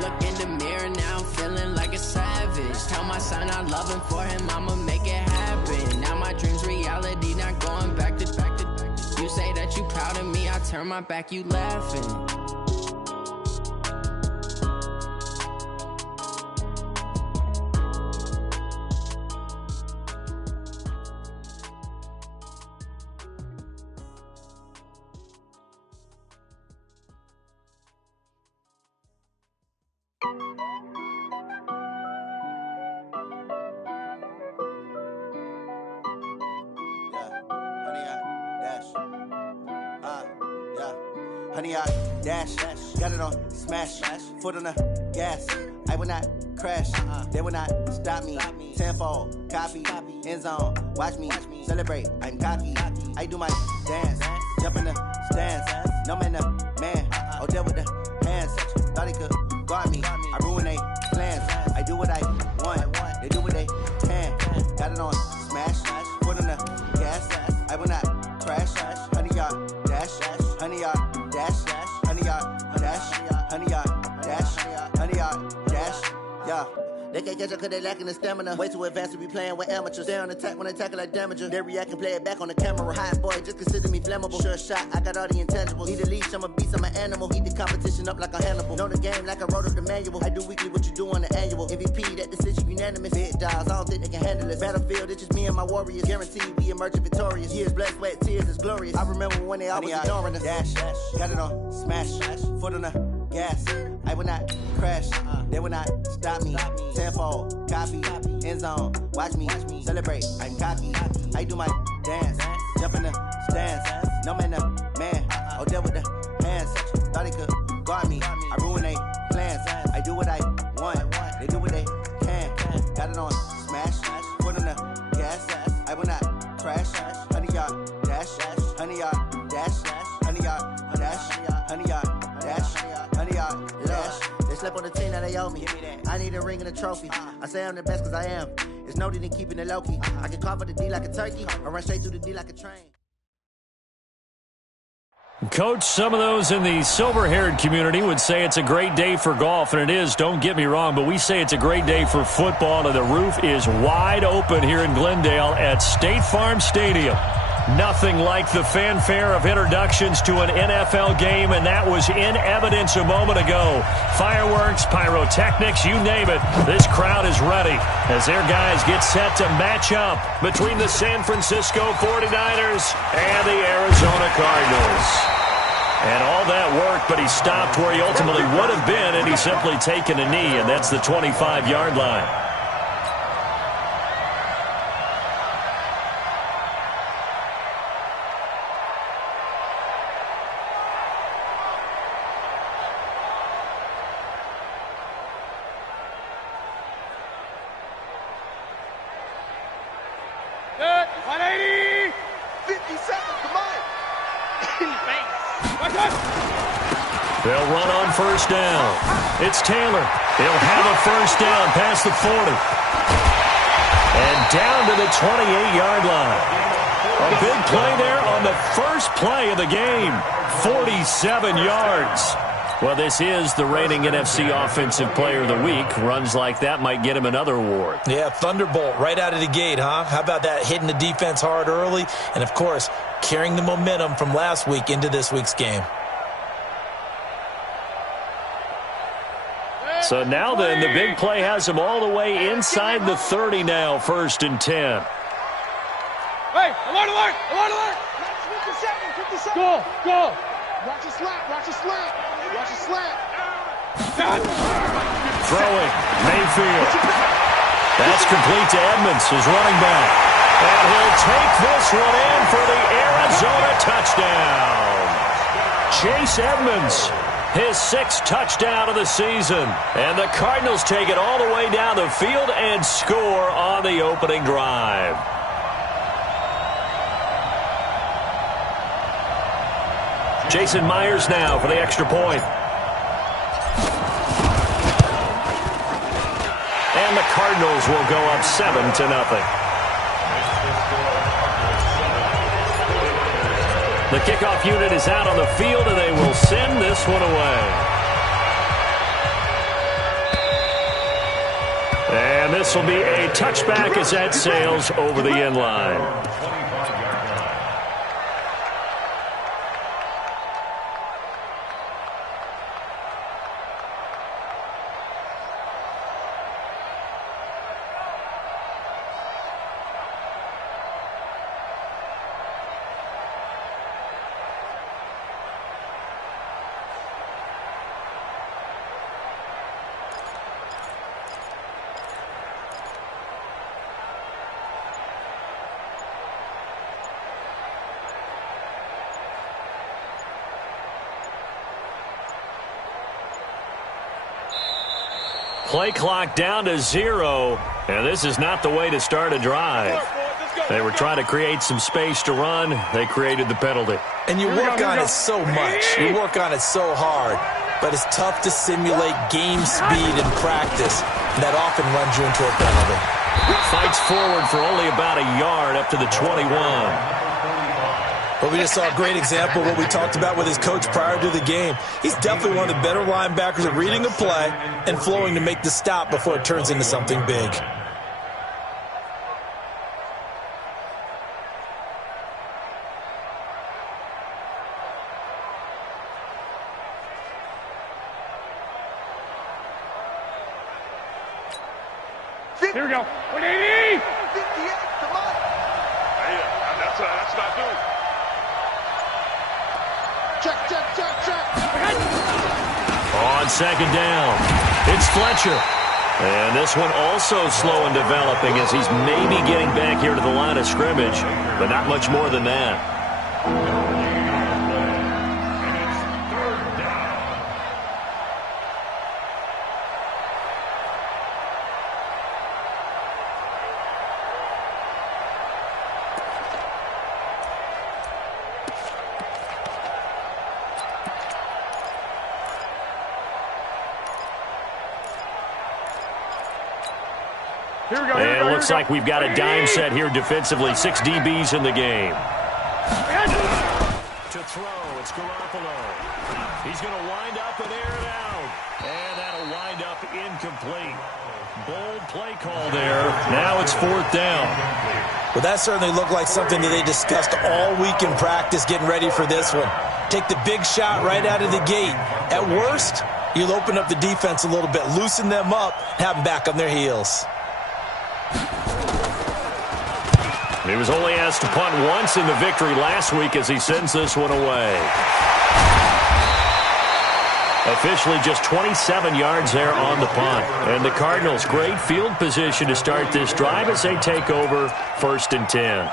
Look in the mirror, now I'm feeling like a savage. Tell my son I love him, for him I'ma make it happen. Now my dream's reality, not going back to. You say that you proud of me, I turn my back, you laughing. Honey, I dash, got it on smash, foot on the gas. I will not crash, they will not stop me. Tenfold, copy, end zone, watch me celebrate. I'm cocky, I do my dance, jump in the stands. No man, the man, oh, deal with the hands. Thought he could guard me, I ruin they plans. I do what I want, they do what they can. Got it on smash, foot on the gas. I will not crash, honey, y'all dash, honey, y'all dash, honey, y'all dash, honey, y'all dash, honey, y'all dash, yeah. They can't catch up cause they lacking the stamina. Way too advanced to be playing with amateurs. Stay on attack when they tackle like damager. They react and play it back on the camera. Hot boy, just consider me flammable. Sure shot, I got all the intangibles. Need a leash, I'm a beast, I'm an animal. Heat the competition up like a Hannibal. Know the game like I wrote up the manual. I do weekly what you do on the annual. MVP, that decision unanimous. Big dogs, I don't think they can handle it. Battlefield, it's just me and my warriors. Guaranteed we emerging victorious. Years, blood, sweat, tears, it's glorious. I remember when they always ignoring us. Dash, got it on smash, foot on the gas. I will not crash, they will not stop me. Tenfold, copy, end zone, watch me celebrate. I'm cocky, I do my dance, jump in the stands. No man, the man, oh, deal with the hands. Thought he could guard me, I ruin they plans. I do what I want, they do what they can. Got it on smash, foot on the gas. I will not crash, honey, y'all dash, honey, y'all dash, honey, y'all dash, honey, y'all dash, honey, y'all dash. They slept on the team that they owe me. I need a ring and a trophy. I say I'm the best cause I am. It's no need in keeping it low-key. I can carve up the D like a turkey or run straight through the D like a train. Coach, some of those in the silver-haired community would say it's a great day for golf, and it is, don't get me wrong, but we say it's a great day for football, and the roof is wide open here in Glendale at State Farm Stadium. Nothing like the fanfare of introductions to an NFL game, and that was in evidence a moment ago. Fireworks, pyrotechnics, you name it. This crowd is ready as their guys get set to match up between the San Francisco 49ers and the Arizona Cardinals. And all that worked, but he stopped where he ultimately would have been, and he's simply taken a knee, and that's the 25-yard line. They'll run on first down. It's Taylor. He'll have a first down past the 40. And down to the 28-yard line. A big play there on the first play of the game. 47 yards. Well, this is the reigning NFC Offensive Player of the Week. Runs like that might get him another award. Yeah, Thunderbolt right out of the gate, huh? How about that, hitting the defense hard early? And, of course, carrying the momentum from last week into this week's game. So now then, the big play has him all the way inside the 30 now, 1st and 10. Hey, alert, alert, alert, alert. 57. Go. Watch your slant, watch your slant. Watch your slant. Throwing, Mayfield. That's complete to Edmonds, his running back. And he'll take this one in for the Arizona touchdown. Chase Edmonds, his 6th touchdown of the season. And the Cardinals take it all the way down the field and score on the opening drive. Jason Myers now for the extra point. And the Cardinals will go up 7-0. The kickoff unit is out on the field, and they will send this one away. And this will be a touchback as that sails over the end line. Play clock down to 0, and this is not the way to start a drive. They were trying to create some space to run. They created the penalty. And you work on it so much. You work on it so hard. But it's tough to simulate game speed in practice. And that often runs you into a penalty. Fights forward for only about a yard up to the 21. But we just saw a great example of what we talked about with his coach prior to the game. He's definitely one of the better linebackers at reading a play and flowing to make the stop before it turns into something big. Here we go. 180! 58, come on. Yeah, that's what I do. Check. On second down, it's Fletcher. And this one also slow in developing as he's maybe getting back here to the line of scrimmage, but not much more than that. And it looks like we've got a dime set here defensively. 6 DBs in the game. To throw, it's Garoppolo. He's going to wind up and air it out. And that'll wind up incomplete. Bold play call there. Now it's 4th down. Well, that certainly looked like something that they discussed all week in practice getting ready for this one. Take the big shot right out of the gate. At worst, you'll open up the defense a little bit, loosen them up, have them back on their heels. He was only asked to punt once in the victory last week as he sends this one away. Officially just 27 yards there on the punt. And the Cardinals, great field position to start this drive as they take over 1st and 10.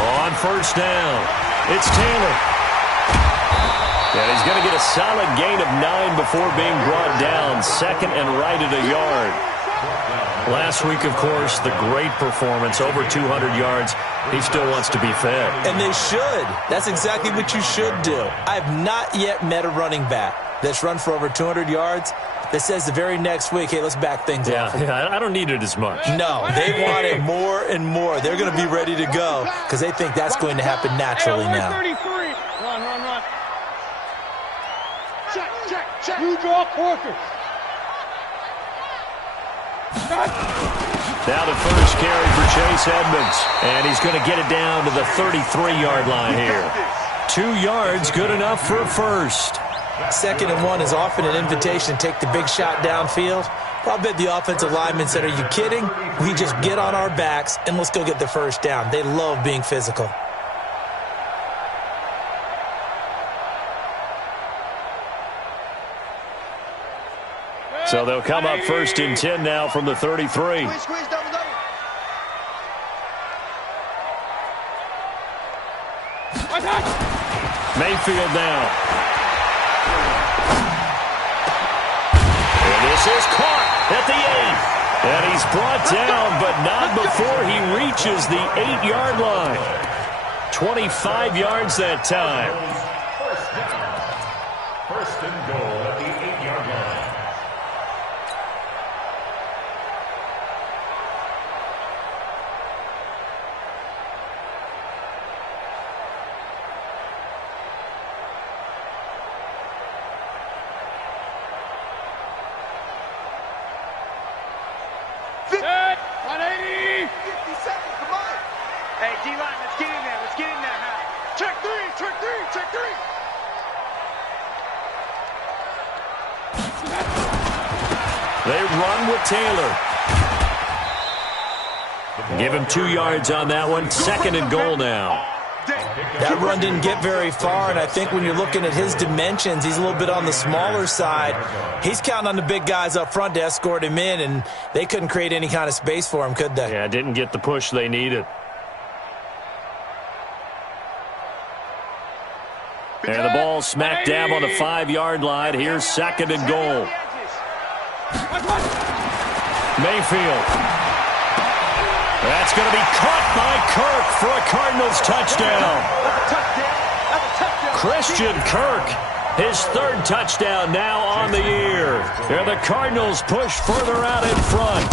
On 1st down, it's Taylor. And he's going to get a solid gain of 9 before being brought down. 2nd and right at a yard. Last week, of course, the great performance, over 200 yards. He still wants to be fed. And they should. That's exactly what you should do. I have not yet met a running back that's run for over 200 yards that says the very next week, hey, let's back things up. Yeah, I don't need it as much. No, they want it more and more. They're going to be ready to go because they think that's going to happen naturally now. Run. Check. You draw quarters. Now the first carry for Chase Edmonds. And he's going to get it down to the 33-yard line here. 2 yards, good enough for a first. 2nd and 1 is often an invitation to take the big shot downfield. Well, I bet the offensive lineman said, are you kidding? We just get on our backs and let's go get the first down. They love being physical. So they'll come up 1st and 10 now from the 33. Squeeze, double. Mayfield now. And this is caught at the 8. And he's brought down, but not before he reaches the 8-yard line. 25 yards that time. First down. First and goal at the 8-yard line. Set. 180. 50 seconds, come on. Hey, D-line, let's get in there. Let's get in there, Hal. Check three, check three, check three. They run with Taylor. Give him 2 yards on that one. Second and goal now. That run didn't get very far, and I think when you're looking at his dimensions, he's a little bit on the smaller side. He's counting on the big guys up front to escort him in, and they couldn't create any kind of space for him, could they? Yeah, didn't get the push they needed. And the ball smack dab on the 5-yard line. Here's second and goal. Mayfield. That's going to be caught by Kirk for a Cardinals touchdown. Christian Kirk, his 3rd touchdown now on the year. And the Cardinals push further out in front.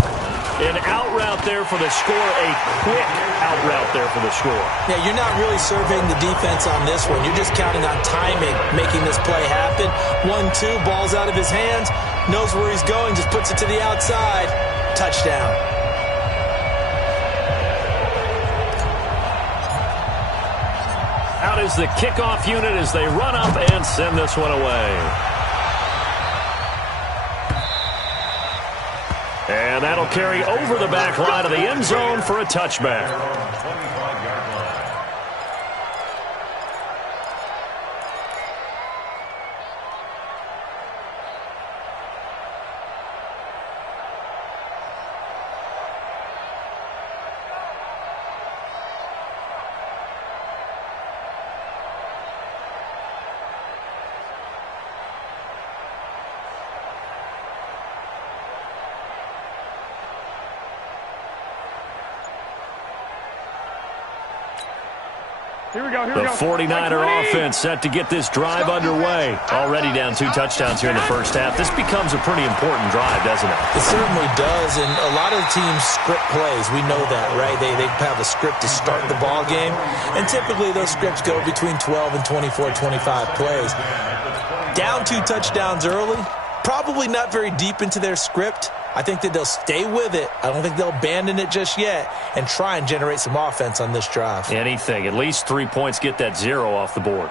An out route there for the score, a quick out route there for the score. Yeah, you're not really surveying the defense on this one. You're just counting on timing, making this play happen. 1-2, ball's out of his hands, knows where he's going, just puts it to the outside. Touchdown. Out is the kickoff unit as they run up and send this one away. And that'll carry over the back line of the end zone for a touchback. 25-yard line. Here we go, The 49er offense set to get this drive underway. Already down 2 touchdowns here in the first half. This becomes a pretty important drive, doesn't it? It certainly does, and a lot of the teams script plays. We know that, right? They have a script to start the ball game, and typically those scripts go between 12 and 24, 25 plays. Down 2 touchdowns early, probably not very deep into their script. I think that they'll stay with it. I don't think they'll abandon it just yet and try and generate some offense on this drive. Anything. At least 3 points, get that 0 off the board.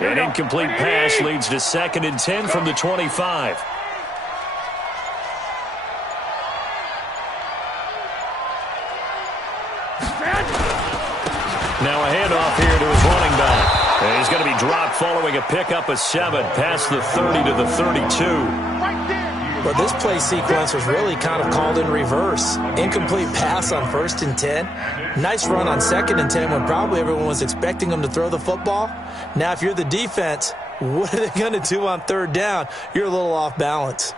An incomplete pass leads to 2nd and 10 from the 25. Now a handoff here to his running back. And he's going to be dropped following a pickup of 7 past the 30 to the 32. But this play sequence was really kind of called in reverse. Incomplete pass on 1st and 10. Nice run on 2nd and 10 when probably everyone was expecting him to throw the football. Now if you're the defense, what are they going to do on 3rd down? You're a little off balance.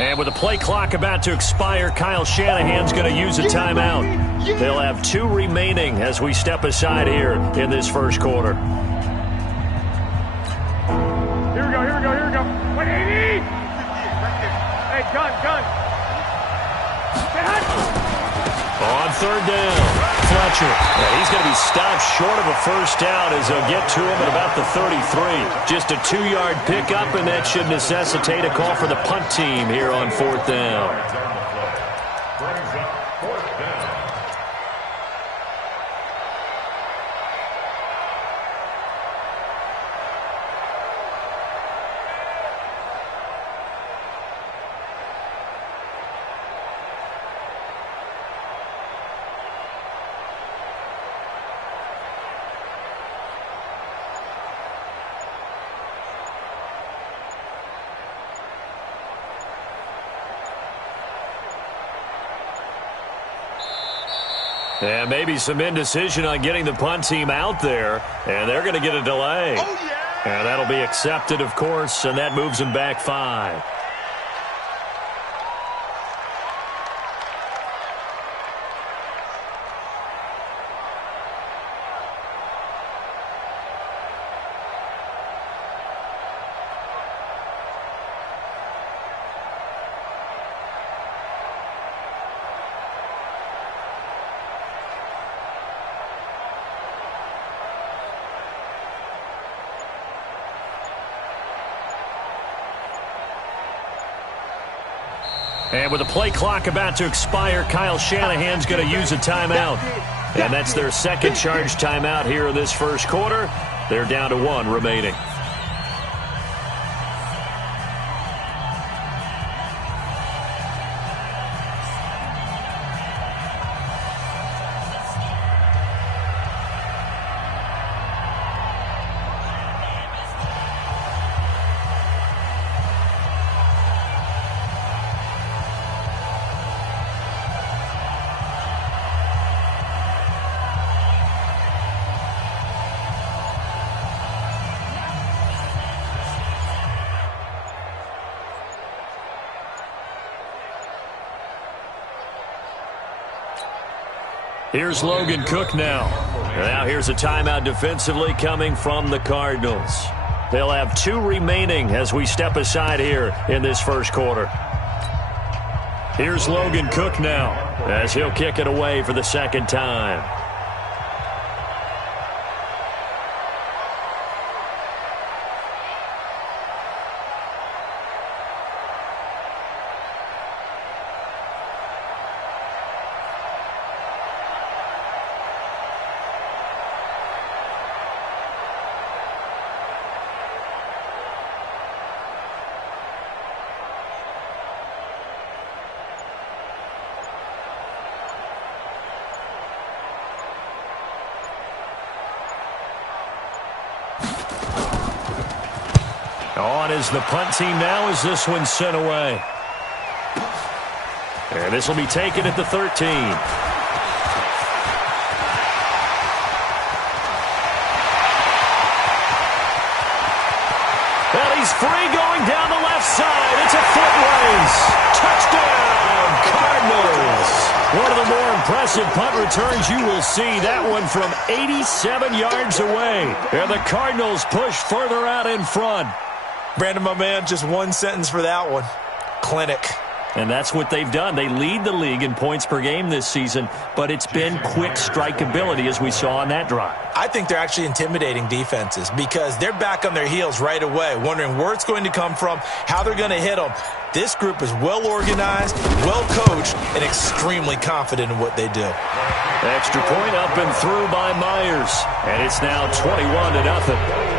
And with the play clock about to expire, Kyle Shanahan's going to use a timeout. They'll have 2 remaining as we step aside here in this first quarter. Here we go, here we go, here we go. 180! Hey, gun. On 3rd down, Fletcher. And he's going to be stopped short of a first down as they'll get to him at about the 33. Just a 2-yard pickup, and that should necessitate a call for the punt team here on 4th down. And maybe some indecision on getting the punt team out there, and they're going to get a delay. Oh, yeah! And that'll be accepted, of course, and that moves them back 5. And with the play clock about to expire, Kyle Shanahan's going to use a timeout. And that's their second charge timeout here in this first quarter. They're down to 1 remaining. Here's Logan Cook now. Now here's a timeout defensively coming from the Cardinals. They'll have 2 remaining as we step aside here in this first quarter. Here's Logan Cook now as he'll kick it away for the second time. On is the punt team now as this one's sent away. And this will be taken at the 13. Well, he's free going down the left side. It's a foot race. Touchdown, Cardinals. One of the more impressive punt returns you will see. That one from 87 yards away. And the Cardinals push further out in front. Brandon, my man, just one sentence for that one. Clinic. And that's what they've done. They lead the league in points per game this season, but it's been quick strikeability as we saw on that drive. I think they're actually intimidating defenses because they're back on their heels right away, wondering where it's going to come from, how they're going to hit them. This group is well organized, well coached, and extremely confident in what they do. Extra point up and through by Myers, and it's now 21-0.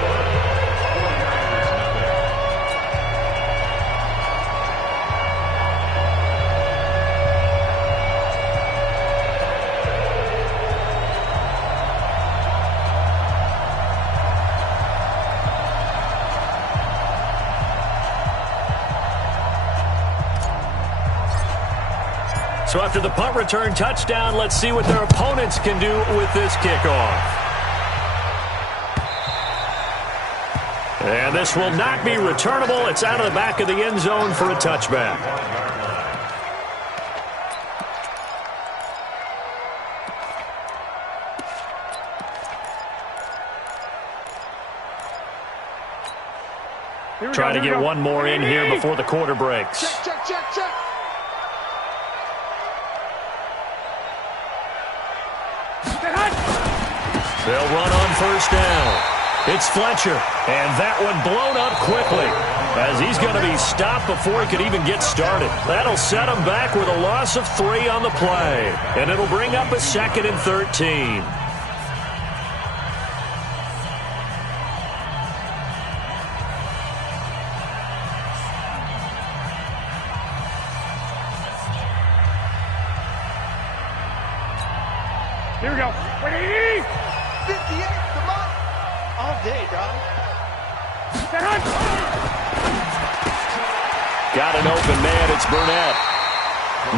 So after the punt return touchdown, let's see what their opponents can do with this kickoff. And this will not be returnable. It's out of the back of the end zone for a touchback. Trying to get one more in here before the quarter breaks. Check. They'll run on first down. It's Fletcher, and that one blown up quickly as he's going to be stopped before he could even get started. That'll set him back with a loss of 3 on the play, and it'll bring up a 2nd and 13. Here we go. 58, come on. All day, dog. Got an open man. It's Burnett.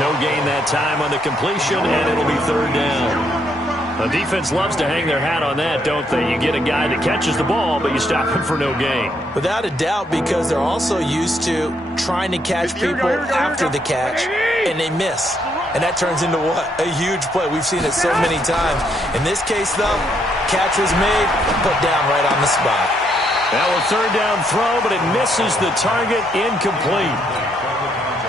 No gain that time on the completion, and it'll be third down. The defense loves to hang their hat on that, don't they? You get a guy that catches the ball, but you stop him for no gain. Without a doubt, because they're also used to trying to catch people after the catch, and they miss. And that turns into what? A huge play. We've seen it so many times. In this case, though, catch was made, put down right on the spot. Now a third down throw, but it misses the target, incomplete.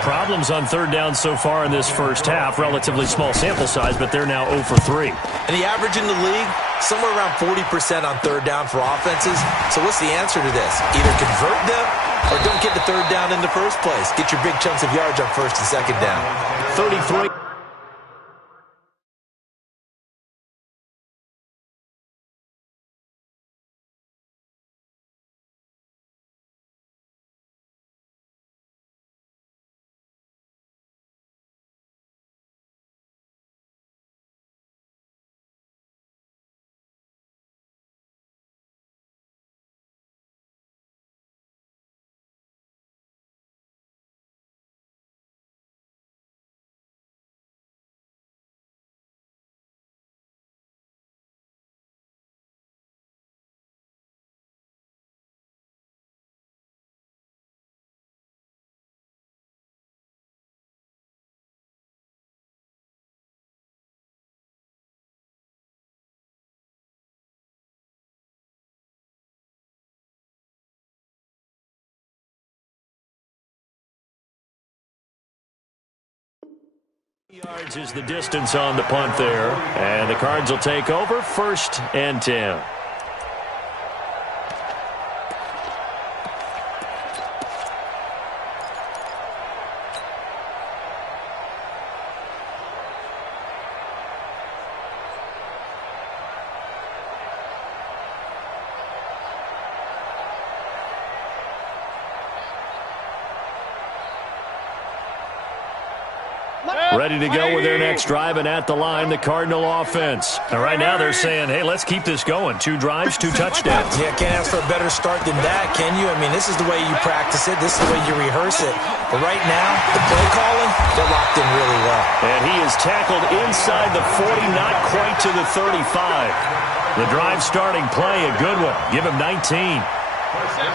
Problems on third down so far in this first half. Relatively small sample size, but they're now 0 for 3. And the average in the league, somewhere around 40% on third down for offenses. So what's the answer to this? Either convert them or don't get the third down in the first place. Get your big chunks of yards on first and second down. 33. Yards is the distance on the punt there. And the Cards will take over 1st and 10. Ready to go with their next drive, and at the line, the Cardinal offense. And right now they're saying, hey, let's keep this going. 2 drives, 2 touchdowns. Yeah, can't ask for a better start than that, can you? I mean, this is the way you practice it. This is the way you rehearse it. But right now, the play calling, they're locked in really well. And he is tackled inside the 40, not quite to the 35. The drive starting play, a good one. Give him 19.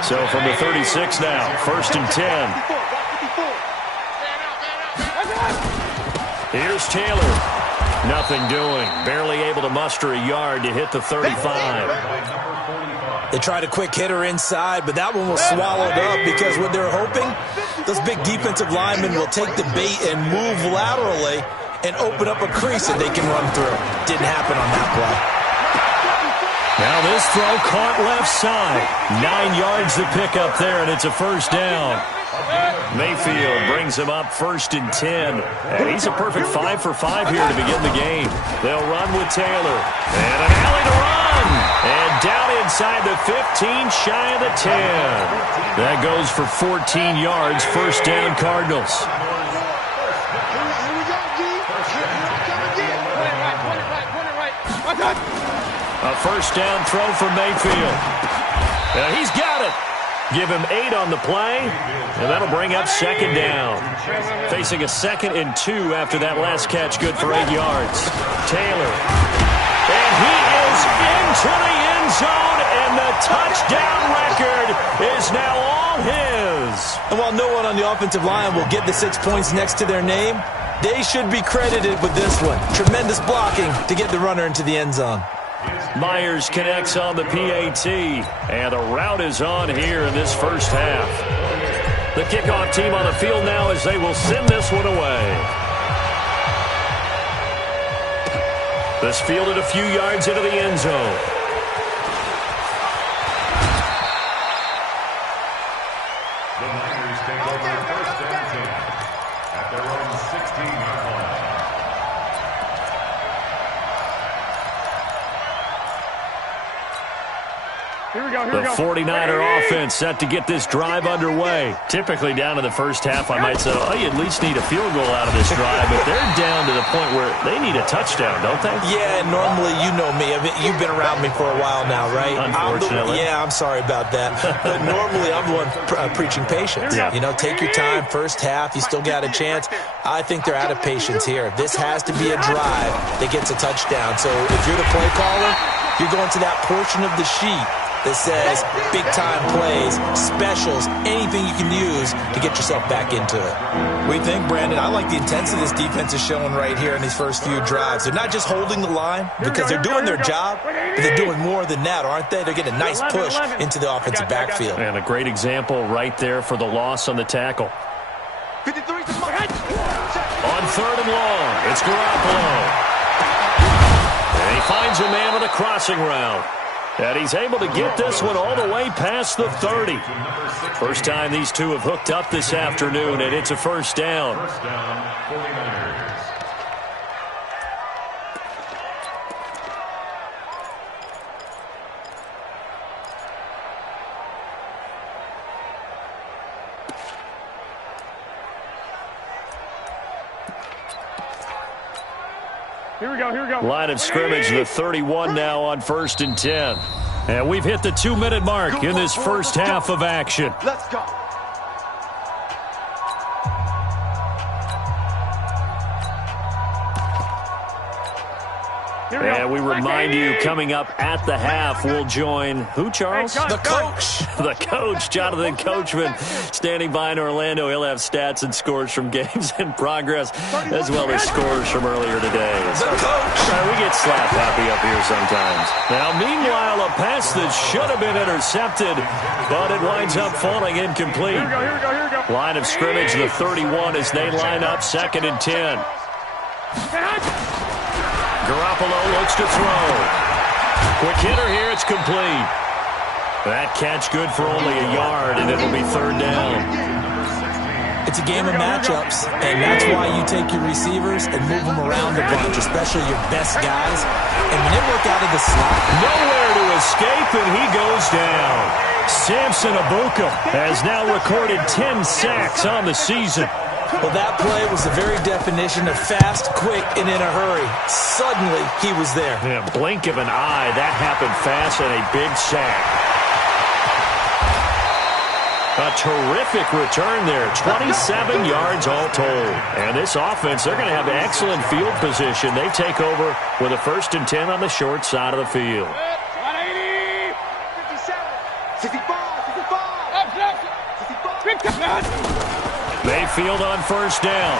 So from the 36 now, 1st and 10. Here's Taylor. Nothing doing. Barely able to muster a yard to hit the 35. They tried a quick hitter inside, but that one was swallowed up because what they're hoping, those big defensive linemen will take the bait and move laterally and open up a crease that they can run through. Didn't happen on that play. Now this throw caught left side. 9 yards to pick up there, and it's a 1st down. Mayfield brings him up 1st and 10. And he's a perfect 5 for 5 here to begin the game. They'll run with Taylor. And an alley to run. And down inside the 15, shy of the 10. That goes for 14 yards. 1st down, Cardinals. A 1st down throw for Mayfield. He's got it. Give him 8 on the play, and that'll bring up 2nd down. Facing a 2nd and 2 after that last catch, good for 8 yards. Taylor. And he is into the end zone, and the touchdown record is now all his. And while no one on the offensive line will get the 6 points next to their name, they should be credited with this one. Tremendous blocking to get the runner into the end zone. Myers connects on the PAT, and the route is on here in this first half. The kickoff team on the field now as they will send this one away. This fielded a few yards into the end zone. The Niners take over 1st and 10 at their own 16-yard line. The 49er offense set to get this drive underway. Typically down to the first half, I might say, oh, you at least need a field goal out of this drive, but they're down to the point where they need a touchdown, don't they? Yeah, normally, you know me. I mean, you've been around me for a while now, right? Unfortunately. I'm sorry about that. But normally, I'm the one preaching patience. Yeah. You know, take your time. First half, you still got a chance. I think they're out of patience here. This has to be a drive that gets a touchdown. So if you're the play caller, you're going to that portion of the sheet that says big-time plays, specials, anything you can use to get yourself back into it. What do you think, Brandon? I like the intensity this defense is showing right here in these first few drives. They're not just holding the line because they're doing their job, but they're doing more than that, aren't they? They're getting a nice push into the offensive backfield. And a great example right there for the loss on the tackle. 53. On 3rd and long, it's Garoppolo. And he finds a man on a crossing route. And he's able to get this one all the way past the 30. First time these two have hooked up this afternoon, and it's a first down. First down, 49ers. Here we go. Line of scrimmage, the 31 now on 1st and 10. And we've hit the 2-minute mark in this first half of action. Let's go. And we remind you, coming up at the half, we'll join who, Charles? The coach. The coach, Jonathan Coachman, standing by in Orlando. He'll have stats and scores from games in progress, as well as scores from earlier today. The coach. We get slap happy up here sometimes. Now, meanwhile, a pass that should have been intercepted, but it winds up falling incomplete. Here we go. Line of scrimmage, the 31, as they line up 2nd and 10. Garoppolo looks to throw. Quick hitter here, it's complete. That catch good for only a yard, and it'll be 3rd down. It's a game of matchups, and that's why you take your receivers and move them around a bunch, especially your best guys. And when they work out of the slot, nowhere to escape, and he goes down. Samson Abuka has now recorded 10 sacks on the season. Well, that play was the very definition of fast, quick, and in a hurry. Suddenly, he was there. In a blink of an eye, that happened fast and a big sack. A terrific return there. 27 yards all told. And this offense, they're going to have excellent field position. They take over with a 1st and 10 on the short side of the field. 180. 57. 65. 65. Mayfield on 1st down.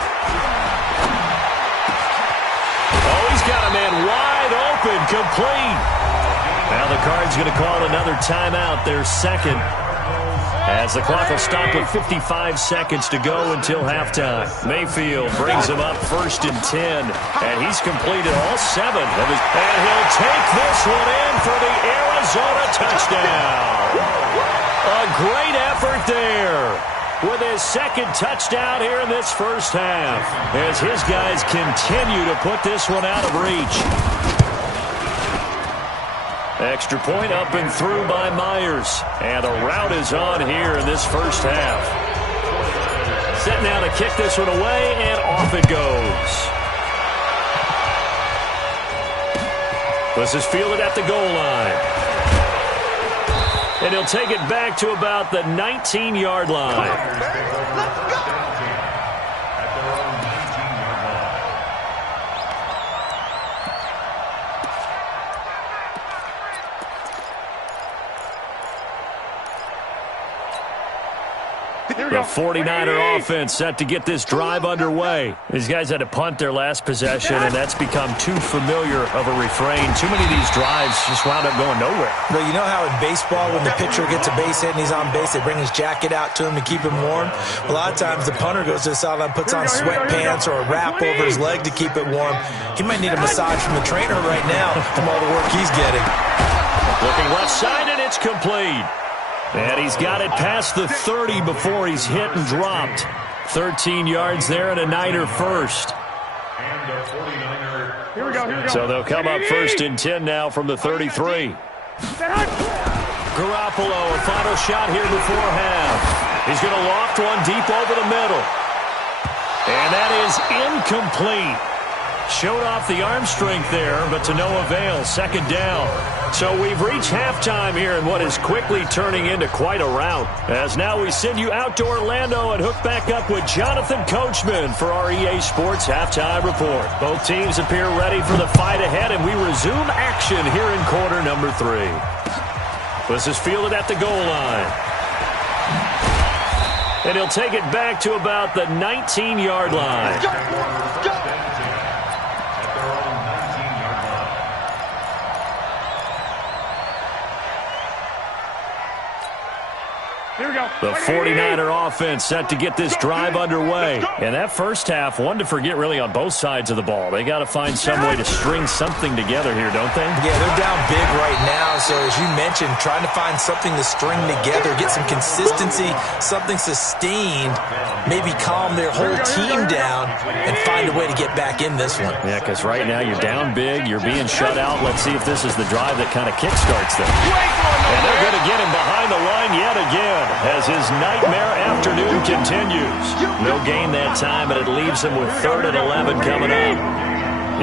Oh, he's got a man wide open, complete. Now the Cards going to call another timeout, their 2nd, as the clock will stop with 55 seconds to go until halftime. Mayfield brings him up 1st and 10, and he's completed all 7 of his. And he'll take this one in for the Arizona touchdown. A great effort there, with his 2nd touchdown here in this first half, as his guys continue to put this one out of reach. Extra point up and through by Myers, and the route is on here in this first half. Set now to kick this one away, and off it goes. This is fielded at the goal line. And he'll take it back to about the 19-yard line. The 49er offense set to get this drive underway. These guys had to punt their last possession, and that's become too familiar of a refrain. Too many of these drives just wound up going nowhere. Well, you know how in baseball, when the pitcher gets a base hit and he's on base, they bring his jacket out to him to keep him warm? A lot of times the punter goes to the sideline, puts on sweatpants or a wrap over his leg to keep it warm. He might need a massage from the trainer right now from all the work he's getting. Looking left side, and it's complete. And he's got it past the 30 before he's hit and dropped. 13 yards there and a Niner first. And a 49er. Here we go. So they'll come up 1st and 10 now from the 33. Garoppolo, a final shot here before half. He's going to loft one deep over the middle. And that is incomplete. Showed off the arm strength there, but to no avail. Second down. So we've reached halftime here in what is quickly turning into quite a rout. As now we send you out to Orlando and hook back up with Jonathan Coachman for our EA Sports Halftime Report. Both teams appear ready for the fight ahead, and we resume action here in quarter number 3. This is fielded at the goal line. And he'll take it back to about the 19-yard line. Go! Here we go. The 49er offense set to get this drive underway. And that first half, one to forget really on both sides of the ball. They got to find some way to string something together here, don't they? Yeah, they're down big right now. So as you mentioned, trying to find something to string together, get some consistency, something sustained, maybe calm their whole team down and find a way to get back in this one. Yeah, because right now you're down big, you're being shut out. Let's see if this is the drive that kind of kickstarts them. And they're going to get him behind the line yet again as his nightmare afternoon continues. No gain that time, and it leaves them with 3rd and 11 coming up.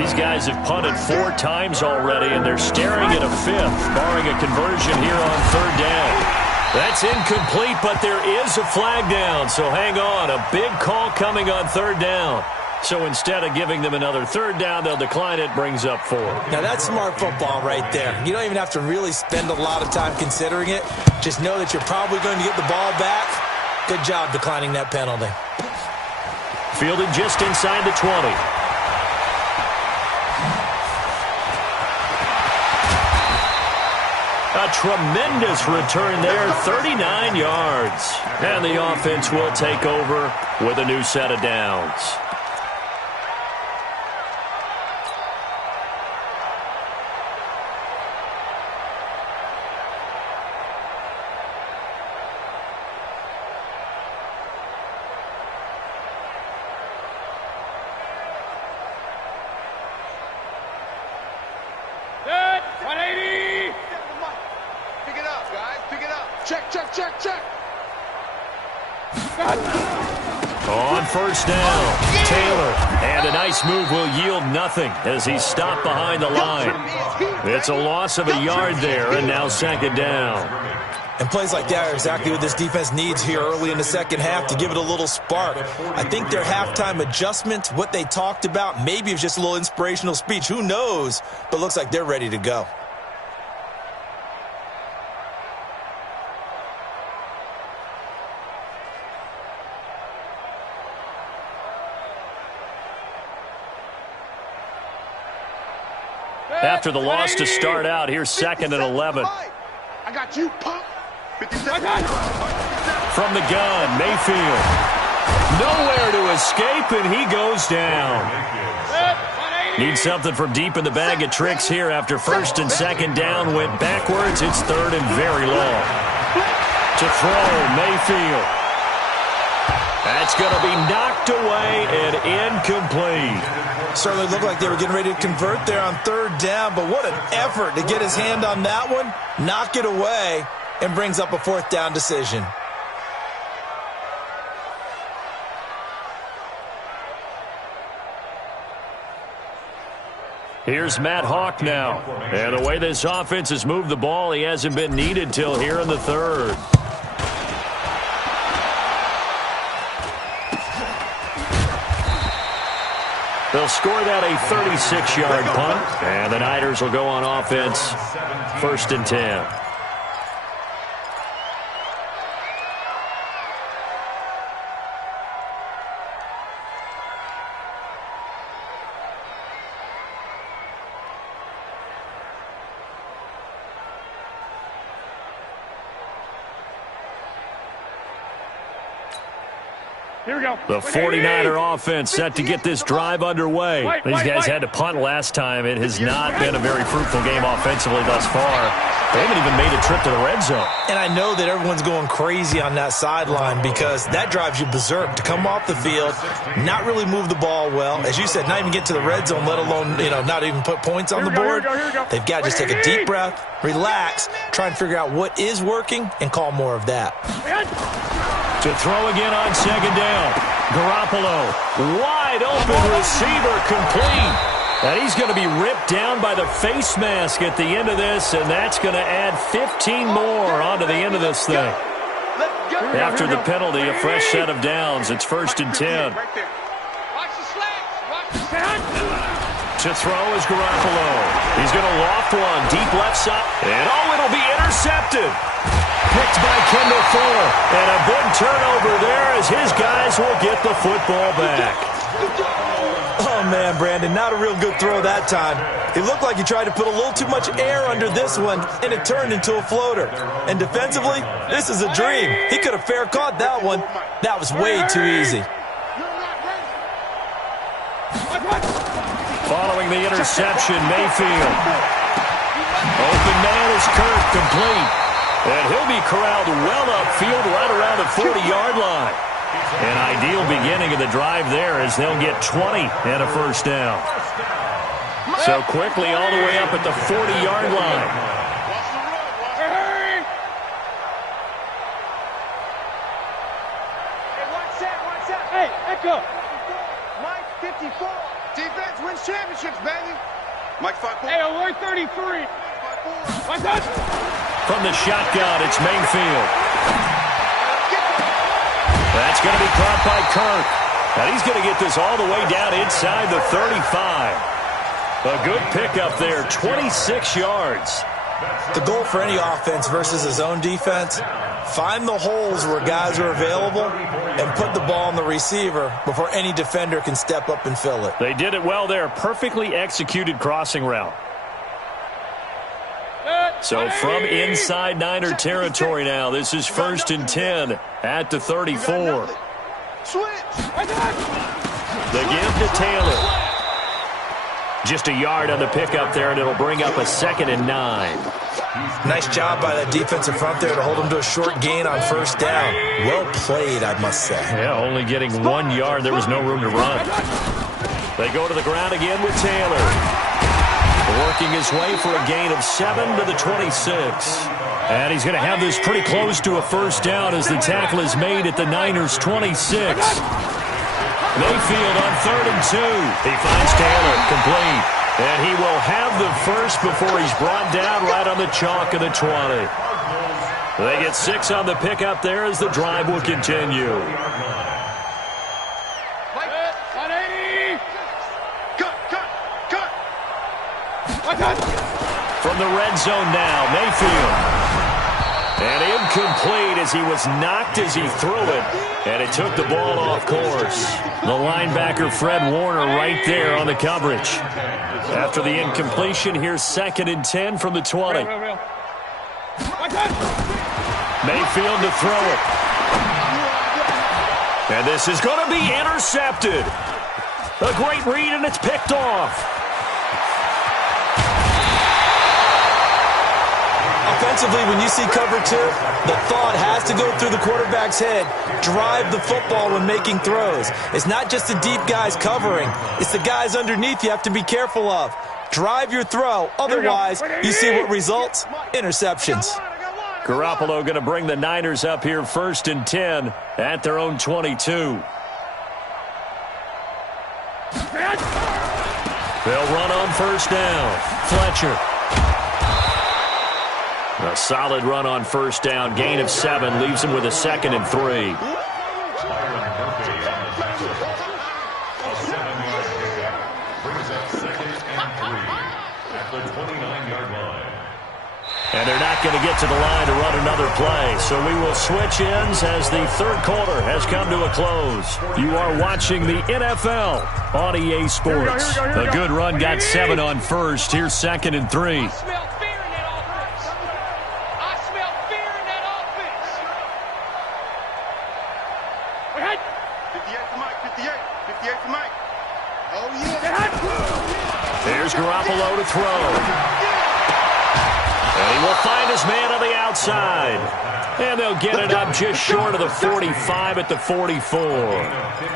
These guys have punted 4 times already, and they're staring at a 5th, barring a conversion here on 3rd down. That's incomplete, but there is a flag down, so hang on. A big call coming on 3rd down. So instead of giving them another 3rd down, they'll decline it, brings up 4. Now that's smart football right there. You don't even have to really spend a lot of time considering it. Just know that you're probably going to get the ball back. Good job declining that penalty. Fielded just inside the 20. A tremendous return there, 39 yards. And the offense will take over with a new set of downs. On first down, Taylor, and a nice move will yield nothing as he's stopped behind the line. It's a loss of a yard there, and now 2nd down. And plays like that are exactly what this defense needs here early in the second half to give it a little spark. I think their halftime adjustment, what they talked about, maybe it was just a little inspirational speech. Who knows? But looks like they're ready to go. After the loss to start out, here's 2nd and 11. I got you, punk. 57. From the gun, Mayfield. Nowhere to escape, and he goes down. Need something from deep in the bag of tricks here after 1st and 2nd down went backwards. It's 3rd and very long. To throw, Mayfield. That's going to be knocked away and incomplete. Certainly looked like they were getting ready to convert there on 3rd down, but what an effort to get his hand on that one, knock it away, and brings up a 4th down decision. Here's Matt Hawk now. And the way this offense has moved the ball, he hasn't been needed till here in the 3rd. They'll score that a 36-yard punt, and the Niners will go on offense 1st and 10. Here we go. The 49er offense set to get this drive underway. These guys had to punt last time. It has not been a very fruitful game offensively thus far. They haven't even made a trip to the red zone. And I know that everyone's going crazy on that sideline because that drives you berserk to come off the field, not really move the ball well. As you said, not even get to the red zone, let alone, not even put points on the board. They've got to just take a deep breath, relax, try and figure out what is working, and call more of that. To throw again on second down. Garoppolo, wide open receiver, complete. And he's going to be ripped down by the face mask at the end of this, and that's going to add 15 more onto the end of this thing. After the penalty, a fresh set of downs. It's 1st and 10. To throw is Garoppolo. He's going to loft one, deep left side. And it'll be intercepted. Picked by Kendall Fuller. And a big turnover there as his guys will get the football back. Oh, man, Brandon, not a real good throw that time. It looked like he tried to put a little too much air under this one, and it turned into a floater. And defensively, this is a dream. He could have fair caught that one. That was way too easy. Following the interception, Mayfield. Open man is Kirk, complete. And he'll be corralled well upfield right around the 40-yard line. An ideal beginning of the drive there as they'll get 20 and a first down. So quickly all the way up at the 40-yard line. Hey, Echo. Mike 54. Defense wins championships, baby. Mike 5-4. Hey, alert 33. From the shotgun, it's Mayfield. That's going to be caught by Kirk. And he's going to get this all the way down inside the 35. A good pickup there, 26 yards. The goal for any offense versus his own defense, find the holes where guys are available and put the ball on the receiver before any defender can step up and fill it. They did it well there. Perfectly executed crossing route. So from inside Niner territory now, this is 1st and 10 at the 34. The give to Taylor. Just a yard on the pickup there, and it'll bring up a 2nd and 9. Nice job by that defensive front there to hold him to a short gain on first down. Well played, I must say. Yeah, only getting 1 yard. There was no room to run. They go to the ground again with Taylor. Working his way for a gain of 7 to the 26. And he's going to have this pretty close to a first down as the tackle is made at the Niners' 26. Mayfield on 3rd and 2. He finds Taylor, complete. And he will have the first before he's brought down right on the chalk of the 20. They get 6 on the pickup there as the drive will continue. From the red zone now, Mayfield. And incomplete as he was knocked as he threw it. And it took the ball off course. The linebacker, Fred Warner, right there on the coverage. After the incompletion, here's 2nd and 10 from the 20. Mayfield to throw it. And this is going to be intercepted. A great read, and it's picked off. Offensively, when you see cover 2, the thought has to go through the quarterback's head. Drive the football when making throws. It's not just the deep guys covering. It's the guys underneath you have to be careful of. Drive your throw. Otherwise, you see what results? Interceptions. Garoppolo going to bring the Niners up here 1st and 10 at their own 22. They'll run on first down. Fletcher. A solid run on first down. Gain of 7 leaves him with a 2nd and 3. And they're not going to get to the line to run another play. So we will switch ends as the 3rd quarter has come to a close. You are watching the NFL on EA Sports. A good run, got 7 on first. Here's 2nd and 3. for Mike, 58. 58 for Mike. Oh, yeah. Here's Garoppolo to throw. And he will find his man on the outside. And they'll get it up just short of the 45 at the 44.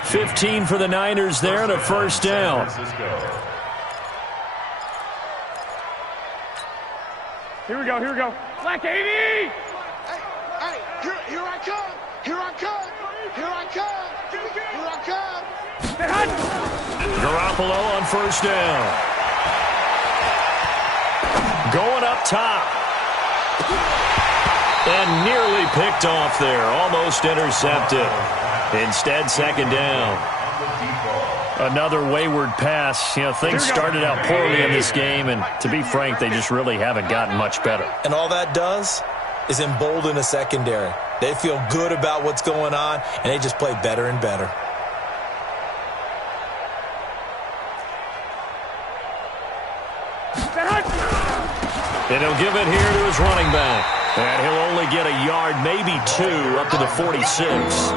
15 for the Niners there and a first down. Here we go, here we go. Black 80! Hey, here I come. Here I come. Here I come. Here I come. Garoppolo on first down. Going up top. And nearly picked off there. Almost intercepted. Instead, second down. Another wayward pass. You know, things started out poorly in this game, and to be frank, they just really haven't gotten much better. And all that does is embolden a secondary. They feel good about what's going on, and they just play better and better. And he'll give it here to his running back. And he'll only get a yard, maybe two, up to the 46.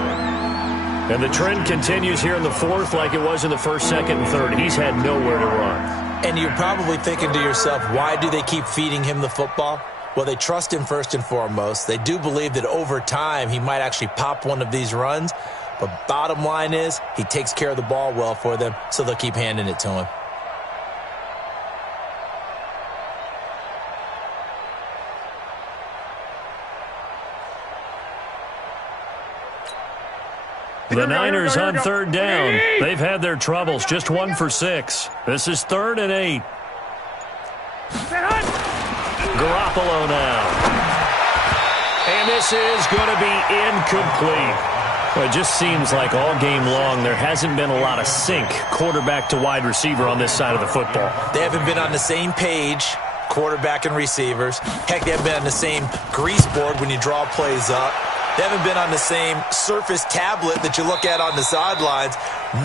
And the trend continues here in the fourth like it was in the first, second, and third. He's had nowhere to run. And you're probably thinking to yourself, why do they keep feeding him the football? Well, they trust him first and foremost. They do believe that over time he might actually pop one of these runs. But bottom line is he takes care of the ball well for them, so they'll keep handing it to him. The Niners on third down. They've had their troubles. Just 1 for 6. This is 3rd and 8. Garoppolo now. And this is going to be incomplete. Well, it just seems like all game long there hasn't been a lot of sync quarterback to wide receiver on this side of the football. They haven't been on the same page, quarterback and receivers. Heck, they haven't been on the same grease board when you draw plays up. They haven't been on the same Surface tablet that you look at on the sidelines.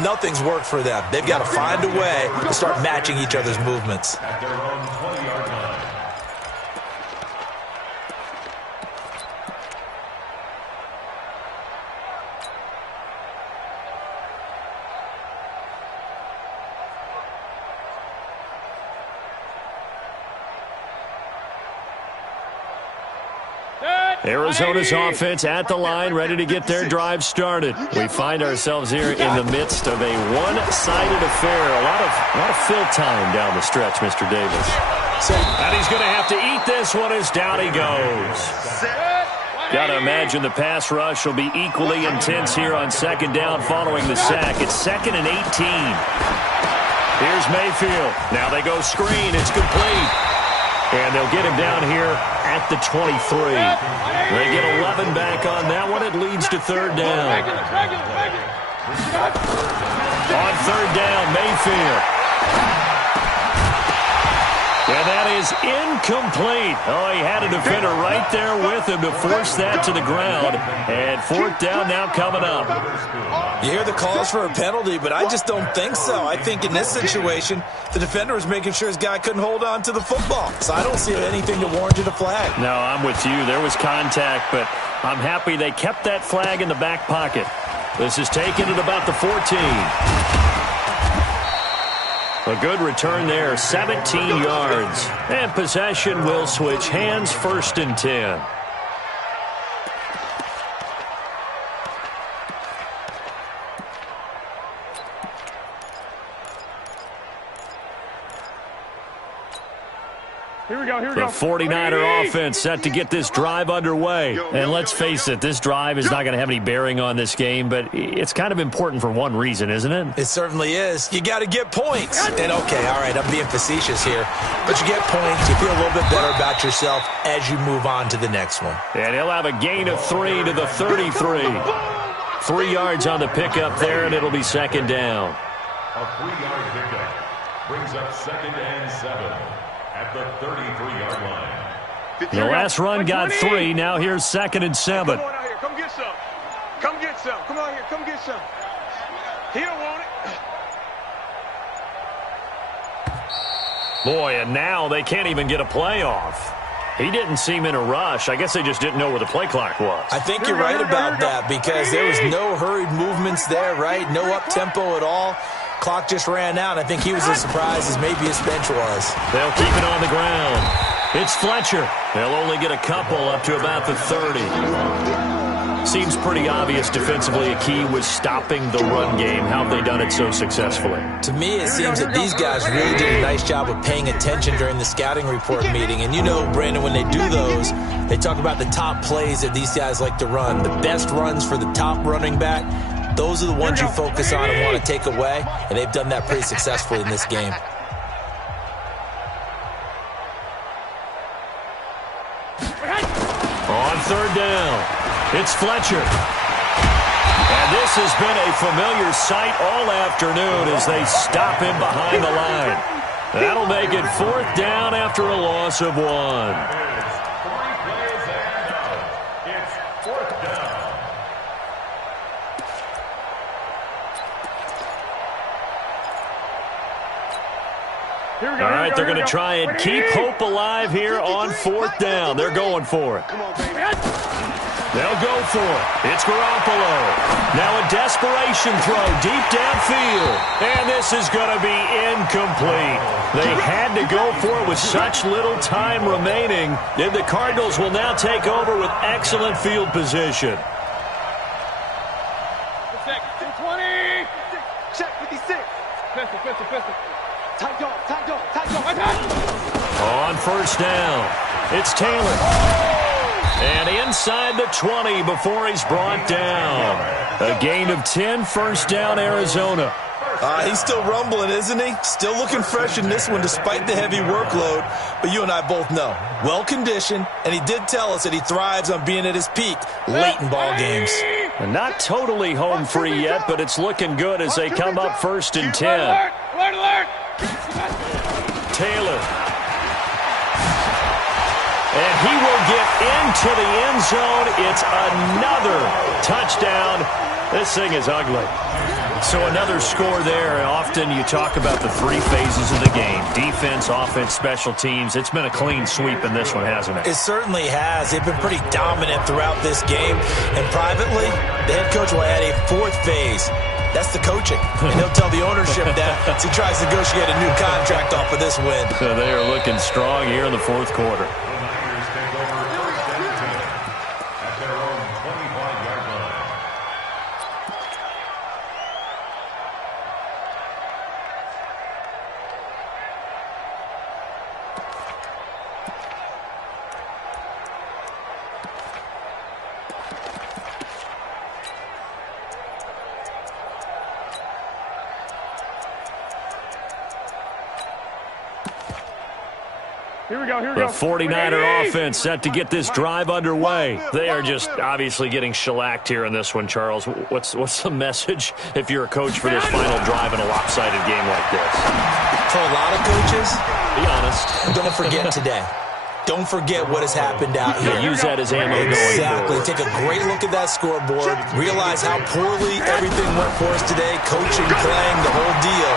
Nothing's worked for them. They've got to find a way to start matching each other's movements. At their own 20-yard line. Arizona's offense at the line, ready to get their drive started. We find ourselves here in the midst of a one-sided affair. A lot of fill time down the stretch, Mr. Davis. And he's going to have to eat this one as down he goes. Got to imagine the pass rush will be equally intense here on second down following the sack. It's 2nd and 18. Here's Mayfield. Now they go screen. It's complete. And they'll get him down here at the 23. They get 11 back on that one. It leads to third down. On third down, Mayfield. And that is incomplete. Oh, he had a defender right there with him to force that to the ground. And fourth down now coming up. You hear the calls for a penalty, but I just don't think so. I think in this situation, the defender was making sure his guy couldn't hold on to the football. So I don't see anything to warrant a flag. No, I'm with you. There was contact, but I'm happy they kept that flag in the back pocket. This is taken at about the 14. A good return there, 17 yards. And possession will switch hands, 1st and 10. Here we go, here we The go. 49er offense set to get this drive underway. And let's face it, this drive is not going to have any bearing on this game, but it's kind of important for one reason, isn't it? It certainly is. You got to get points. And okay, all right, I'm being facetious here. But you get points, you feel a little bit better about yourself as you move on to the next one. And he'll have a gain of 3 to the 33. 3 yards on the pickup there, and it'll be second down. A 3-yard pickup brings up 2nd and 7 at the 33-yard line. The last run got 3. Now here's 2nd and 7. Come on out here. Come get some. Come get some. Come on here. Come get some. He don't want it. Boy, and now they can't even get a play off. He didn't seem in a rush. I guess they just didn't know where the play clock was. I think you're right about that because there was no hurried movements there, right? No up-tempo at all. Clock just ran out. I think he was as surprised as maybe his bench was. They'll keep it on the ground. It's Fletcher. They'll only get a couple up to about the 30. Seems pretty obvious defensively a key was stopping the run game. How have they done it so successfully? To me, it seems that these guys really did a nice job of paying attention during the scouting report meeting. And you know, Brandon, when they do those, they talk about the top plays that these guys like to run. The best runs for the top running back, those are the ones you focus on and want to take away. And they've done that pretty successfully in this game. On third down, it's Fletcher. And this has been a familiar sight all afternoon as they stop him behind the line. That'll make it fourth down after a loss of 1. It's fourth down. All right, they're going to try and keep hope alive here on fourth down. They're going for it. They'll go for it. It's Garoppolo. Now a desperation throw deep downfield. And this is going to be incomplete. They had to go for it with such little time remaining. And the Cardinals will now take over with excellent field position. Check, 220. Check, 56. Pistol. Tight dog. On first down, it's Taylor. And inside the 20 before he's brought down. A gain of 10, first down, Arizona. He's still rumbling, isn't he? Still looking fresh in this one despite the heavy workload. But you and I both know, well-conditioned, and he did tell us that he thrives on being at his peak late in ball games. And not totally home free yet, but it's looking good as they come up first and 10. Alert! Taylor. And he will get into the end zone. It's another touchdown. This thing is ugly. So another score there. Often you talk about the three phases of the game. Defense, offense, special teams. It's been a clean sweep in this one, hasn't it? It certainly has. They've been pretty dominant throughout this game. And privately, the head coach will add a fourth phase. That's the coaching. And he'll tell the ownership that as he tries to negotiate a new contract off of this win. So they are looking strong here in the fourth quarter. The Niners take over first and 10 at their own 25-yard line. Here we go. The 49er offense set to get this drive underway. They are just obviously getting shellacked here in this one, Charles. What's the message if you're a coach for this final drive in a lopsided game like this? For a lot of coaches, be honest. Don't forget today. Don't forget what has happened out here. Use that as ammo going forward. Exactly. Take a great look at that scoreboard. Realize how poorly everything went for us today. Coaching, playing, the whole deal.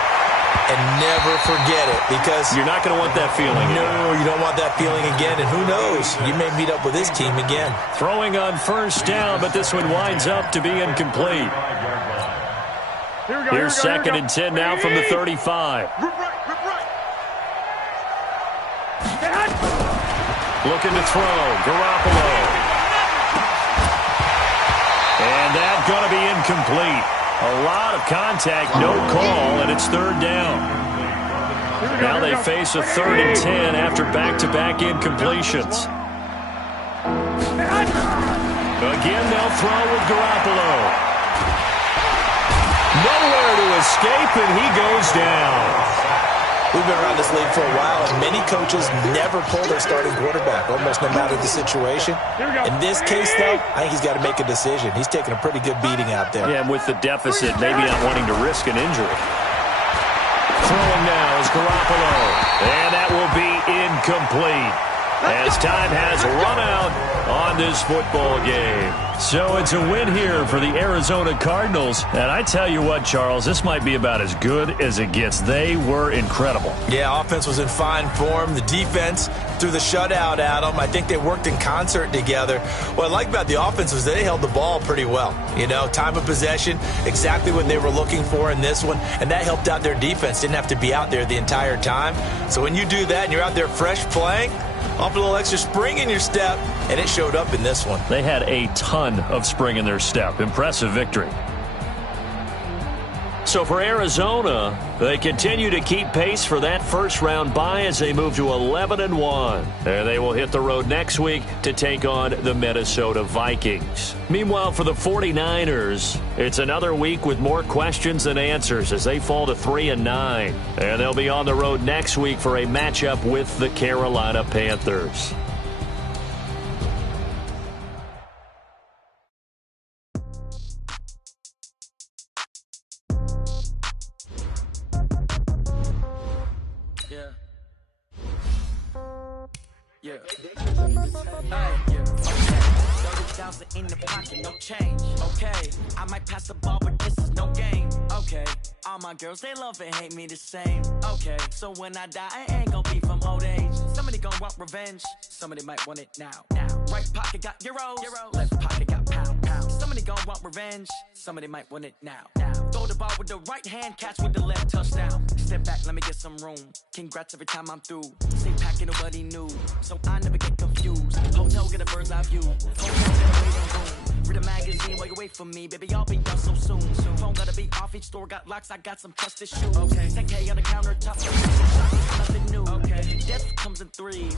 And never forget it because you're not going to want that feeling. No, you don't want that feeling again. And who knows? You may meet up with this team again. Throwing on first down, but this one winds up to be incomplete. Here's second and 10 now from the 35. Looking to throw. Garoppolo. And that's going to be incomplete. A lot of contact, no call, and it's third down. Now they face a 3rd and 10 after back-to-back incompletions. Again, they'll throw with Garoppolo. Nowhere to escape, and he goes down. We've been around this league for a while, and many coaches never pull their starting quarterback, almost no matter the situation. In this case, though, I think he's got to make a decision. He's taking a pretty good beating out there. Yeah, and with the deficit, maybe not wanting to risk an injury. Throwing now is Garoppolo, and that will be incomplete. as time has run out on this football game. So it's a win here for the Arizona Cardinals. And I tell you what, Charles, this might be about as good as it gets. They were incredible. Yeah, offense was in fine form. The defense threw the shutout at them. I think they worked in concert together. What I like about the offense was they held the ball pretty well. You know, time of possession, exactly what they were looking for in this one, and that helped out their defense. Didn't have to be out there the entire time. So when you do that and you're out there fresh playing, off a little extra spring in your step, and it showed up in this one. They had a ton of spring in their step. Impressive victory. So for Arizona, they continue to keep pace for that first-round bye as they move to 11-1. And they will hit the road next week to take on the Minnesota Vikings. Meanwhile, for the 49ers, it's another week with more questions than answers as they fall to 3-9. And they'll be on the road next week for a matchup with the Carolina Panthers. Yeah. Hey, yeah. Okay. 30,000 in the pocket, no change. Okay. I might pass the ball, but this is no game. Okay. All my girls, they love and hate me the same. Okay. So when I die, I ain't gonna be from old age. Somebody gonna want revenge. Somebody might want it now. Right pocket got euros. Left pocket got pound. Somebody gonna want revenge. Somebody might want it now. Throw the ball with the right hand, catch with the left, touchdown. Step back, let me get some room. Congrats every time I'm through. Stay packing, nobody knew. So I never get confused. Hotel, get a bird's eye view. Hotel, get a waiting room. Read a magazine while you wait for me. Baby, I'll be done so soon. Phone gotta be off, each store got locks. I got some trusted shoes. Okay. 10K on the countertop. Nothing new. Okay. Death comes in threes.